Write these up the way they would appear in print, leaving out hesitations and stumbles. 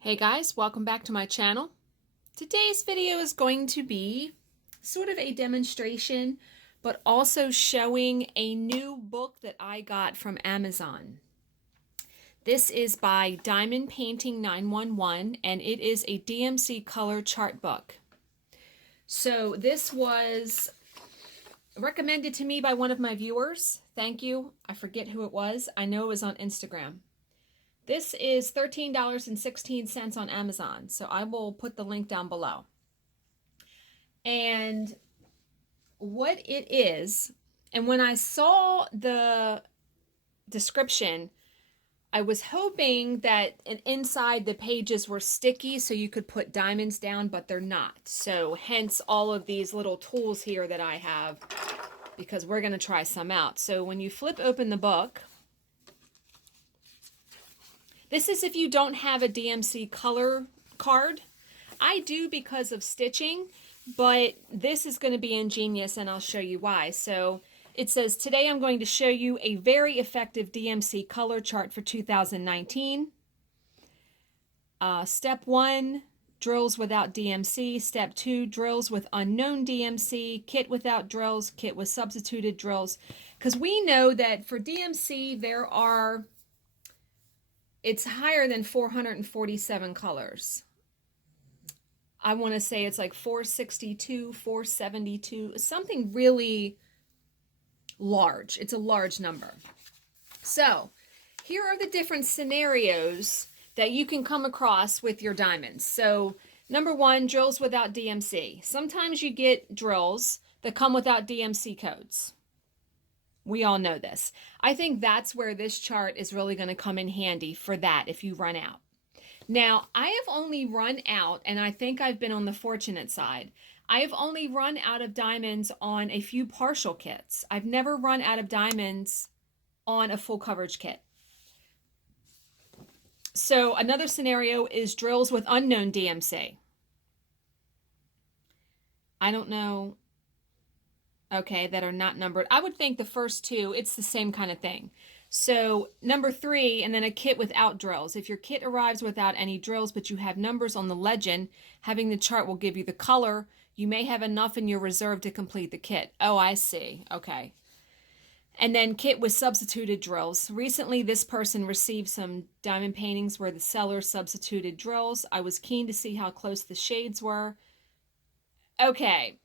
Hey guys, welcome back to my channel. Today's video is going to be sort of a demonstration, but also showing a new book that I got from Amazon. This is by Diamond Painting 911, and it is a DMC color chart book. So this was recommended to me by one of my viewers. Thank you. I forget who it was. I know it was on Instagram. This is $13.16 on Amazon, so I will put the link down below. And what it is, and when I saw the description, I was hoping that inside the pages were sticky so you could put diamonds down, but they're not. So hence all of these little tools here that I have, because we're going to try some out. So when you flip open the book, this is if you don't have a DMC color card. I do because of stitching, but this is going to be ingenious and I'll show you why. So it says, today I'm going to show you a very effective DMC color chart for 2019. Step 1, drills without DMC. Step 2, drills with unknown DMC. Kit without drills, kit with substituted drills. Because we know that for DMC it's higher than 447 colors. I want to say it's like 462, 472, something really large. It's a large number. So here are the different scenarios that you can come across with your diamonds. So number 1, drills without DMC. Sometimes you get drills that come without DMC codes. We all know this. I think that's where this chart is really going to come in handy for that if you run out. Now, I have only run out, and I think I've been on the fortunate side. I have only run out of diamonds on a few partial kits. I've never run out of diamonds on a full coverage kit. So another scenario is drills with unknown DMC. I don't know. Okay, that are not numbered. I would think the first two, it's the same kind of thing. So number 3, and then a kit without drills. If your kit arrives without any drills, but you have numbers on the legend, having the chart will give you the color. You may have enough in your reserve to complete the kit. Oh, I see. Okay. And then kit with substituted drills. Recently, this person received some diamond paintings where the seller substituted drills. I was keen to see how close the shades were. Okay.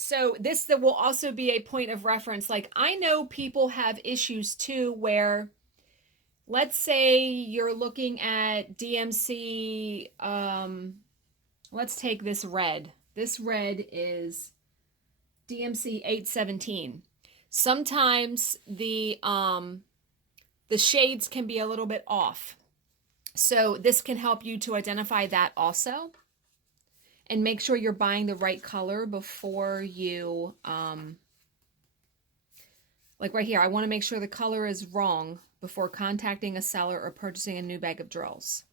So this will also be a point of reference. Like, I know people have issues too where, let's say you're looking at DMC, let's take this red. This red is DMC 817. Sometimes the shades can be a little bit off. So this can help you to identify that also. And make sure you're buying the right color before you, like right here, I want to make sure the color is wrong before contacting a seller or purchasing a new bag of drills.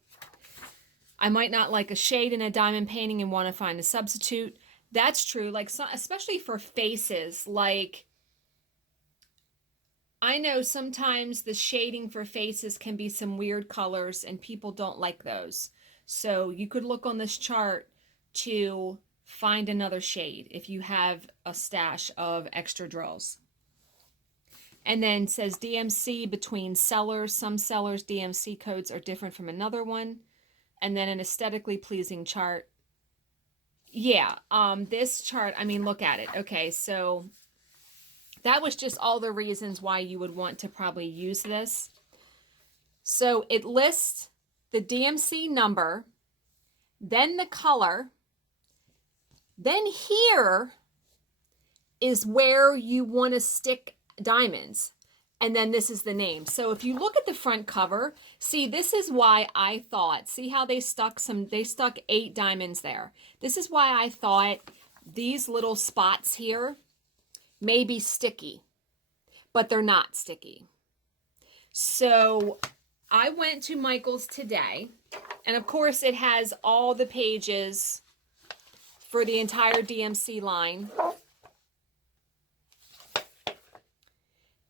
I might not like a shade in a diamond painting and want to find a substitute. That's true, like especially for faces. Like, I know sometimes the shading for faces can be some weird colors and people don't like those. So you could look on this chart to find another shade if you have a stash of extra drills. And then says DMC between sellers. Some sellers' DMC codes are different from another one. And then an aesthetically pleasing chart. Yeah, this chart, I mean, look at it. Okay, so that was just all the reasons why you would want to probably use this. So it lists the DMC number, then the color. Then here is where you want to stick diamonds. And then this is the name. So if you look at the front cover, see, this is why I thought, see how they stuck 8 diamonds there. This is why I thought these little spots here may be sticky, but they're not sticky. So I went to Michael's today, and of course it has all the pages for the entire DMC line.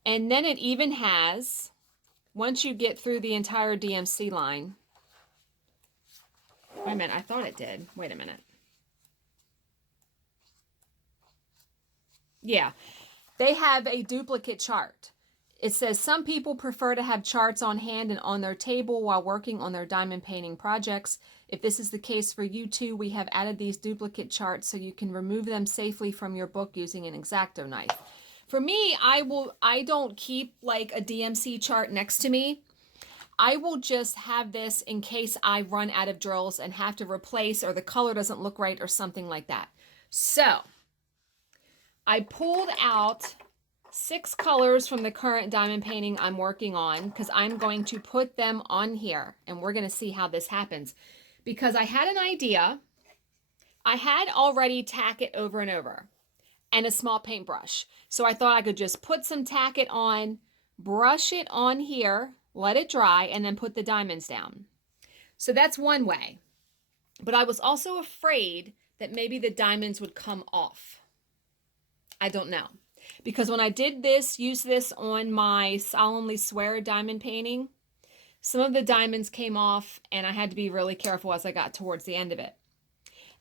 And then it even has, once you get through the entire DMC line, Wait a minute, I thought it did. Wait a minute. Yeah, they have a duplicate chart. It says some people prefer to have charts on hand and on their table while working on their diamond painting projects. If this is the case for you too, we have added these duplicate charts so you can remove them safely from your book using an X-Acto knife. For me, I don't keep like a DMC chart next to me. I will just have this in case I run out of drills and have to replace, or the color doesn't look right or something like that. So I pulled out 6 colors from the current diamond painting I'm working on, because I'm going to put them on here and we're going to see how this happens. Because I had an idea. I had already tack it over and over and a small paintbrush. So I thought I could just put some tack it on, brush it on here, let it dry, and then put the diamonds down. So that's one way. But I was also afraid that maybe the diamonds would come off. I don't know. Because when I did this, use this on my Solemnly Swear diamond painting, some of the diamonds came off and I had to be really careful as I got towards the end of it.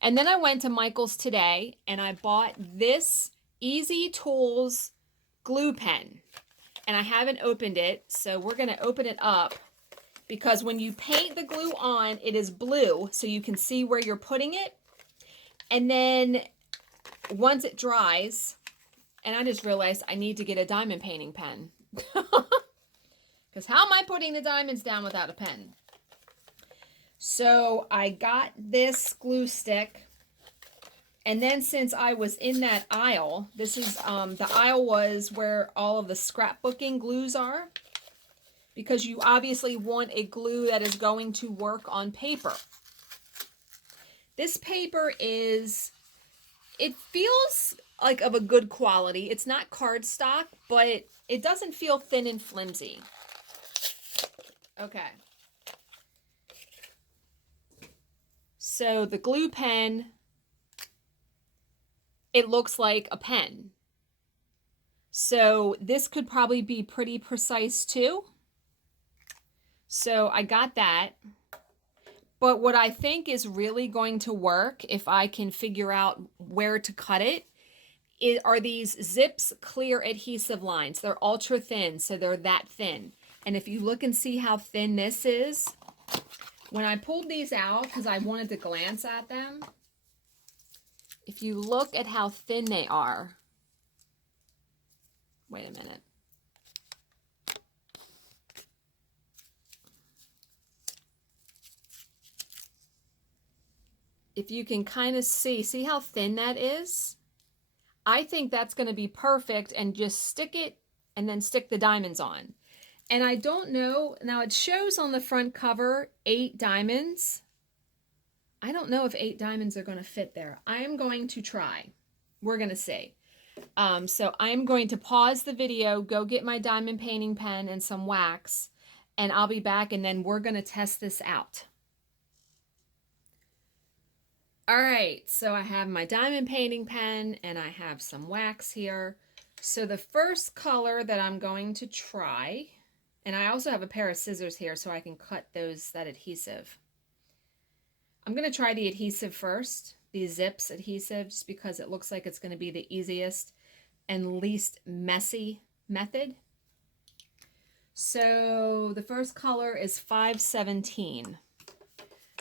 And then I went to Michael's today and I bought this Easy Tools glue pen. And I haven't opened it, so we're going to open it up, because when you paint the glue on, it is blue, so you can see where you're putting it. And then once it dries, and I just realized I need to get a diamond painting pen. Because how am I putting the diamonds down without a pen? So I got this glue stick. And then since I was in that aisle, this is, the aisle was where all of the scrapbooking glues are. Because you obviously want a glue that is going to work on paper. This paper is, it feels like of a good quality. It's not cardstock, but it doesn't feel thin and flimsy. Okay. So the glue pen, it looks like a pen. So this could probably be pretty precise too. So I got that. But what I think is really going to work, if I can figure out where to cut it, are these Zips clear adhesive lines. They're ultra thin, so they're that thin. And if you look and see how thin this is, when I pulled these out, because I wanted to glance at them, if you look at how thin they are, wait a minute. If you can kind of see how thin that is? I think that's going to be perfect, and just stick it and then stick the diamonds on. And I don't know, now it shows on the front cover 8 diamonds. I don't know if 8 diamonds are going to fit there. I am going to try. We're going to see. So I'm going to pause the video, go get my diamond painting pen and some wax, and I'll be back, and then we're going to test this out. All right, so I have my diamond painting pen and I have some wax here. So the first color that I'm going to try, and I also have a pair of scissors here so I can cut that adhesive. I'm going to try the adhesive first, the Zips adhesive, just because it looks like it's going to be the easiest and least messy method. So the first color is 517.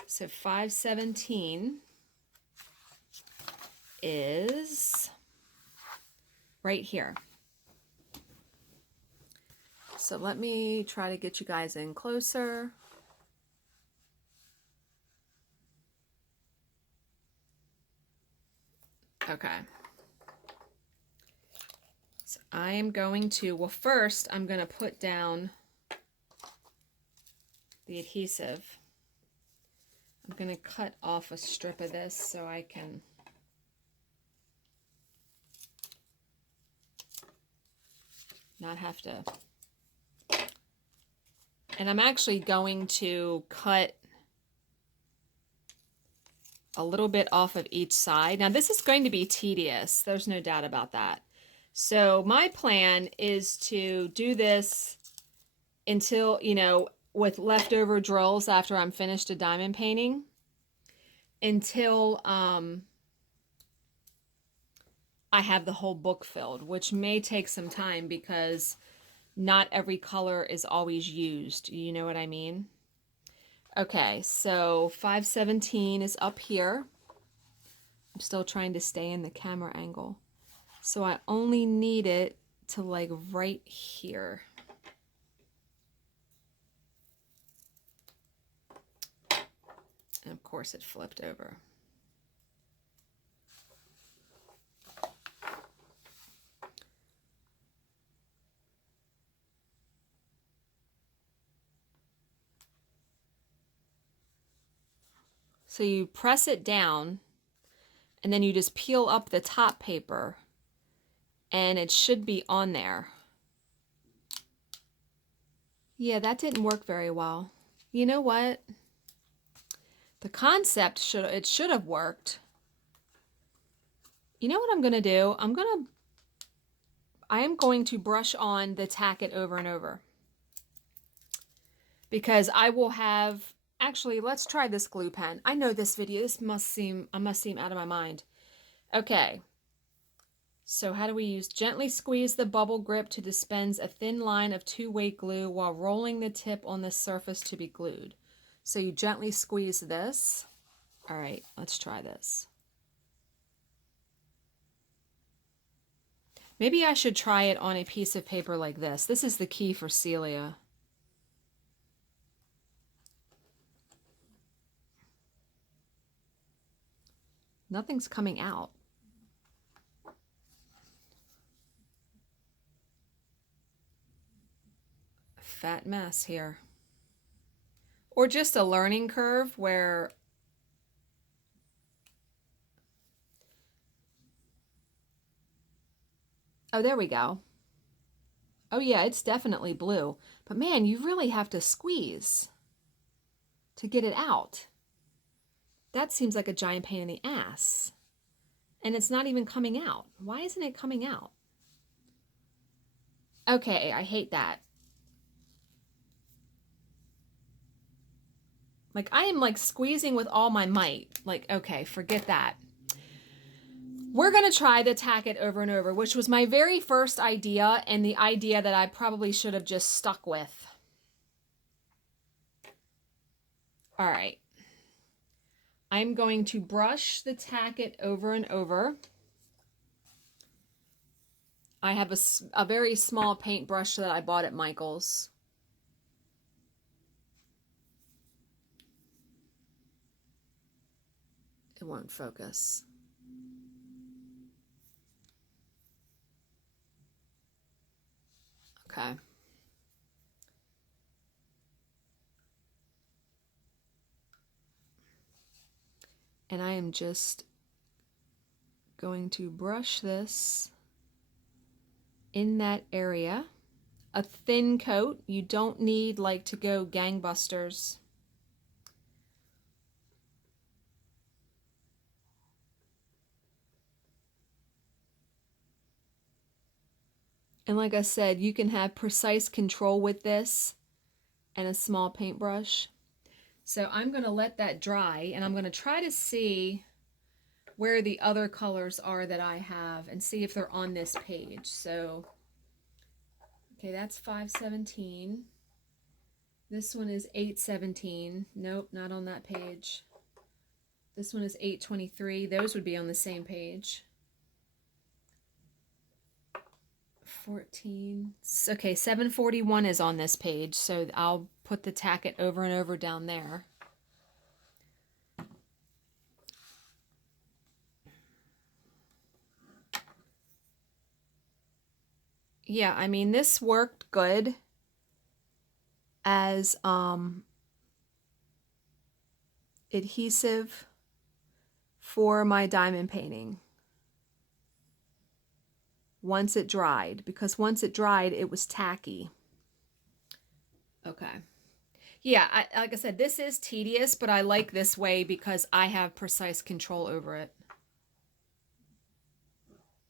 So 517 is right here. So let me try to get you guys in closer. Okay. So I am going to, well, first I'm going to put down the adhesive. I'm going to cut off a strip of this so I can not have to, and I'm actually going to cut a little bit off of each side. Now this is going to be tedious, there's no doubt about that. So my plan is to do this until, you know, with leftover drills after I'm finished a diamond painting. until I have the whole book filled, which may take some time because not every color is always used. You know what I mean? Okay, so 517 is up here. I'm still trying to stay in the camera angle. So I only need it to like right here. And of course it flipped over. So you press it down and then you just peel up the top paper and it should be on there. Yeah, that didn't work very well. You know what? The concept should have worked. You know what I'm going to do? I am going to brush on the tack it over and over. Because I will have, actually, let's try this glue pen. I know this video, I must seem out of my mind. Okay. So how do we use? Gently squeeze the bubble grip to dispense a thin line of two-way glue while rolling the tip on the surface to be glued. So you gently squeeze this. All right, let's try this. Maybe I should try it on a piece of paper like this. This is the key for Celia. Nothing's coming out. Fat mess here. Or just a learning curve where oh, there we go. Oh yeah, it's definitely blue. But man, you really have to squeeze to get it out. That seems like a giant pain in the ass. And it's not even coming out. Why isn't it coming out? Okay, I hate that. Like, I am like squeezing with all my might. Like, okay, forget that. We're going to try the tack it over and over, which was my very first idea and the idea that I probably should have just stuck with. All right. I'm going to brush the tack it over and over. I have a very small paintbrush that I bought at Michael's. It won't focus. Okay. And I am just going to brush this in that area. A thin coat. You don't need like to go gangbusters. And like I said, you can have precise control with this and a small paintbrush. So I'm going to let that dry and I'm going to try to see where the other colors are that I have and see if they're on this page. So, okay, that's 517. This one is 817. Nope, not on that page. This one is 823. Those would be on the same page. 14. Okay, 741 is on this page, so I'll put the tack it over and over down there. Yeah, I mean, this worked good as adhesive for my diamond painting. Once it dried, because once it dried, it was tacky. Okay. Yeah, like I said, this is tedious, but I like this way because I have precise control over it.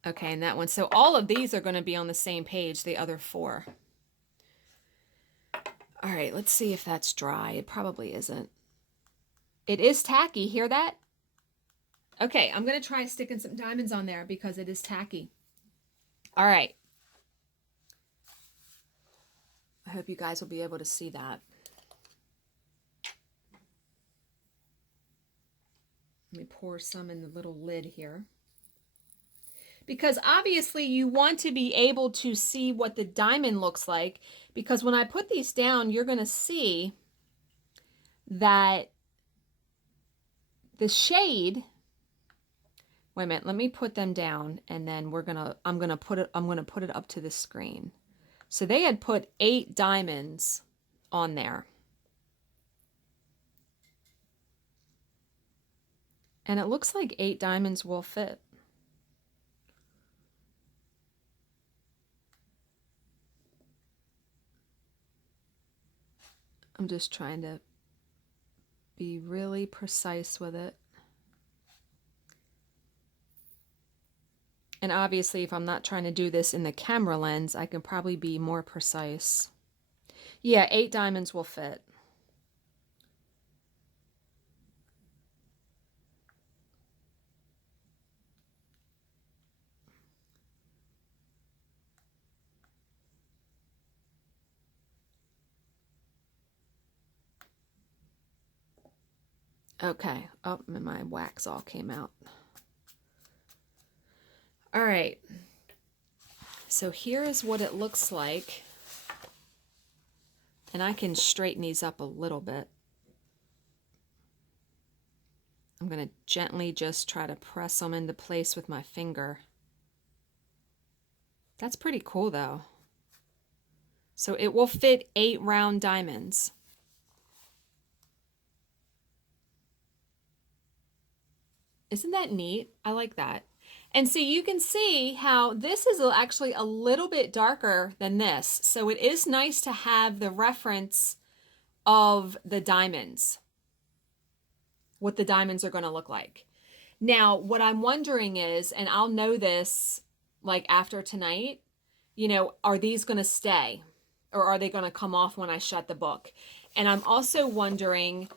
Okay, and that one. So all of these are going to be on the same page, the other four. All right, let's see if that's dry. It probably isn't. It is tacky. Hear that? Okay, I'm going to try sticking some diamonds on there because it is tacky. All right. I hope you guys will be able to see that. Let me pour some in the little lid here. Because obviously you want to be able to see what the diamond looks like, because when I put these down, you're going to see that the shade, wait a minute, let me put them down and then I'm going to put it up to the screen. So they had put 8 diamonds on there. And it looks like 8 diamonds will fit. I'm just trying to be really precise with it. And obviously, if I'm not trying to do this in the camera lens, I can probably be more precise. Yeah, 8 diamonds will fit. Okay. Oh, and my wax all came out. All right. So here is what it looks like. And I can straighten these up a little bit. I'm going to gently just try to press them into place with my finger. That's pretty cool though. So it will fit 8 round diamonds. Isn't that neat? I like that. And so you can see how this is actually a little bit darker than this. So it is nice to have the reference of the diamonds, what the diamonds are going to look like. Now, what I'm wondering is, and I'll know this like after tonight, you know, are these going to stay or are they going to come off when I shut the book? And I'm also wondering,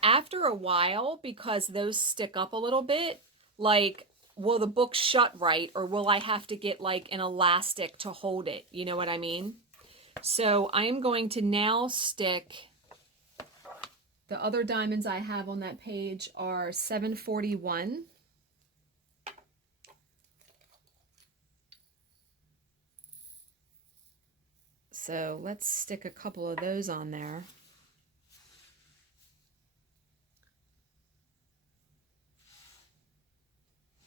after a while, because those stick up a little bit, like, will the book shut right, or will I have to get like an elastic to hold it? You know what I mean? So I'm going to now stick, the other diamonds I have on that page are 741. So let's stick a couple of those on there.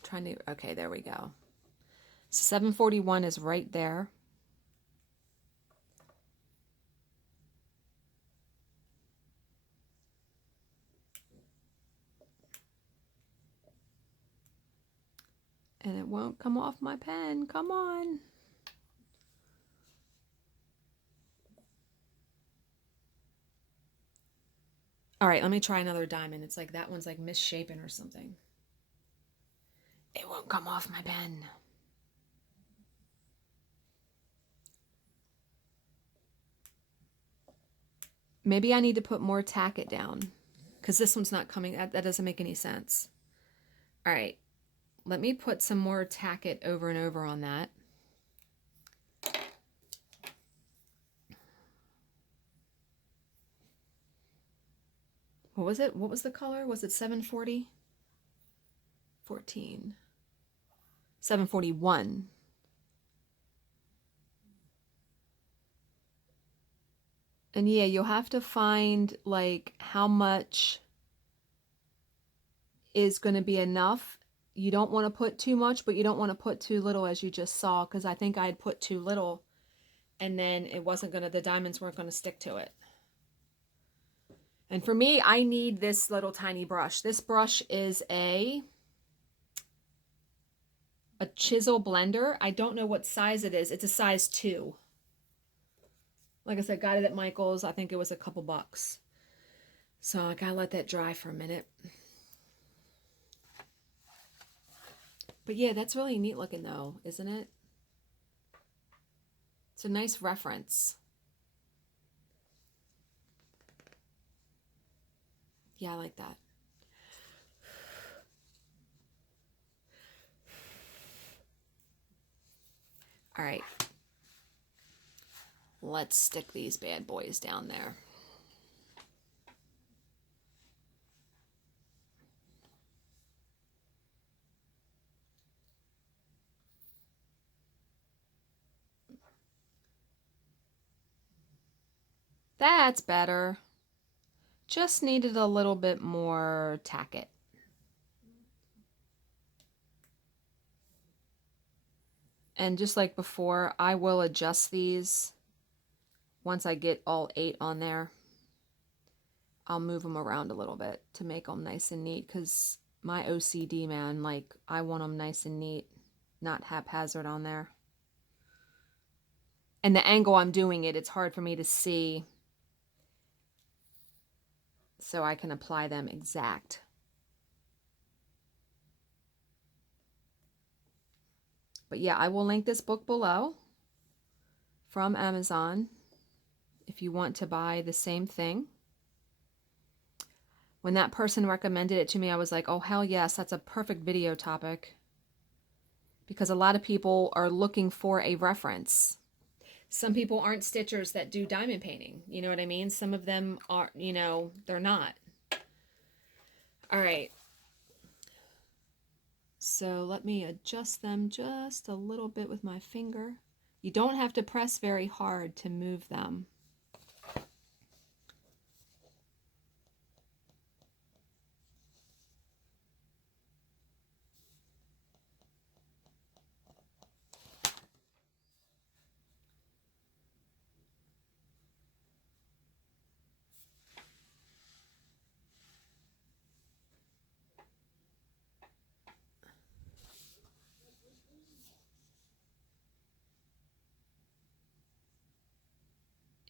Trying to, okay, there we go. So 741 is right there. And it won't come off my pen. Come on. All right, let me try another diamond. It's like that one's like misshapen or something. It won't come off my pen. Maybe I need to put more tack it down because this one's not coming. That doesn't make any sense. All right, let me put some more tack it over and over on that. What was it? What was the color? Was it 740? 14. 741. And yeah, you'll have to find like how much is going to be enough. You don't want to put too much, but you don't want to put too little, as you just saw, because I think I had put too little and then it wasn't going to, the diamonds weren't going to stick to it. And for me, I need this little tiny brush. This brush is a chisel blender. I don't know what size it is. It's a size 2. Like I said, got it at Michael's. I think it was a couple bucks. So I gotta let that dry for a minute. But yeah, that's really neat looking though, isn't it? It's a nice reference. Yeah, I like that. All right. Let's stick these bad boys down there. That's better. Just needed a little bit more tack-it. And just like before, I will adjust these once I get all 8 on there. I'll move them around a little bit to make them nice and neat, because my OCD, man, like, I want them nice and neat, not haphazard on there. And the angle I'm doing it, it's hard for me to see, so I can apply them exact. But yeah, I will link this book below from Amazon if you want to buy the same thing. When that person recommended it to me, I was like, oh, hell yes, that's a perfect video topic. Because a lot of people are looking for a reference. Some people aren't stitchers that do diamond painting. You know what I mean? Some of them are, you know, they're not. All right. So let me adjust them just a little bit with my finger. You don't have to press very hard to move them.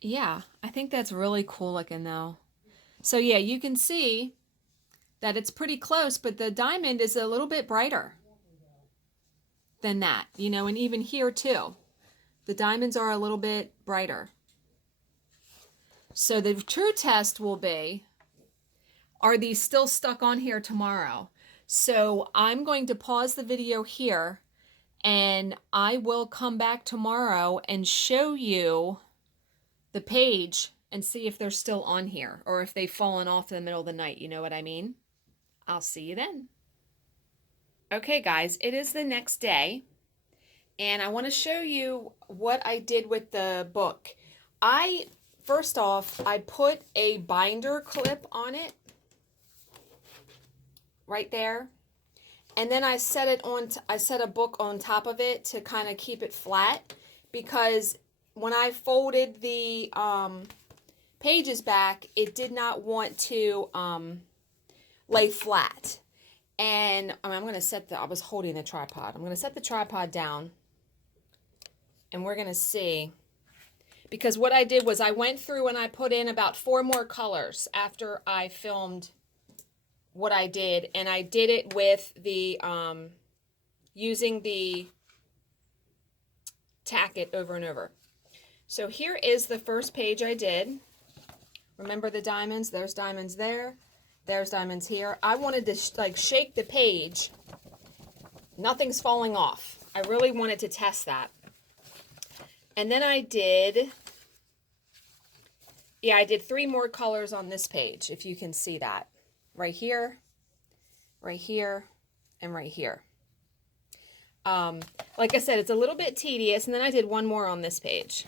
Yeah, I think that's really cool looking though. So yeah, you can see that it's pretty close, but the diamond is a little bit brighter than that, you know, and even here too. The diamonds are a little bit brighter. So the true test will be, are these still stuck on here tomorrow? So I'm going to pause the video here, and I will come back tomorrow and show you the page and see if they're still on here or if they've fallen off in the middle of the night. You know what I mean? I'll see you then. Okay, guys, it is the next day, and I want to show you what I did with the book. First off, I put a binder clip on it right there, and then I set it on. I set a book on top of it to kind of keep it flat, because when I folded the pages back, it did not want to lay flat. And I'm going to set I was holding the tripod. I'm going to set the tripod down, and we're going to see. Because what I did was I went through and I put in about 4 more colors after I filmed what I did. And I did it with the, using the tack it over and over. So here is the first page I did. Remember the diamonds? There's diamonds there. There's diamonds here. I wanted to like shake the page. Nothing's falling off. I really wanted to test that. And then I did 3 more colors on this page, if you can see that. Right here, and right here. Like I said, it's a little bit tedious, and then I did 1 more on this page.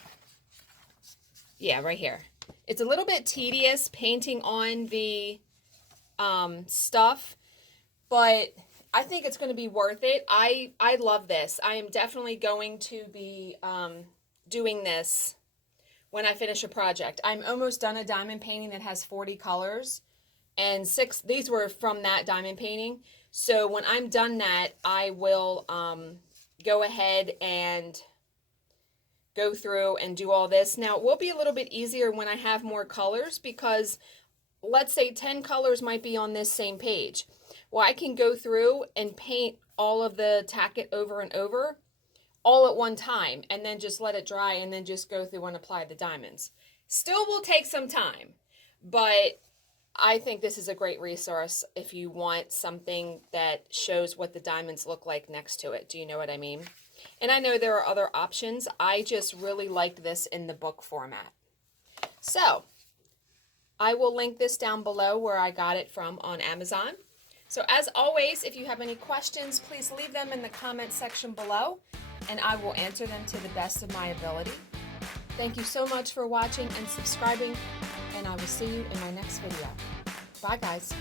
Yeah, right here. It's a little bit tedious painting on the stuff, but I think it's going to be worth it. I love this. I am definitely going to be doing this when I finish a project. I'm almost done a diamond painting that has 40 colors, and 6, these were from that diamond painting. So when I'm done that, I will go ahead and go through and do all this. Now, it will be a little bit easier when I have more colors, because let's say 10 colors might be on this same page. Well, I can go through and paint all of the tack it over and over all at one time, and then just let it dry, and then just go through and apply the diamonds. Still will take some time, but I think this is a great resource if you want something that shows what the diamonds look like next to it. Do you know what I mean? And I know there are other options. I just really liked this in the book format. So I will link this down below where I got it from on Amazon. So as always, if you have any questions, please leave them in the comment section below, and I will answer them to the best of my ability. Thank you so much for watching and subscribing, and I will see you in my next video. Bye, guys.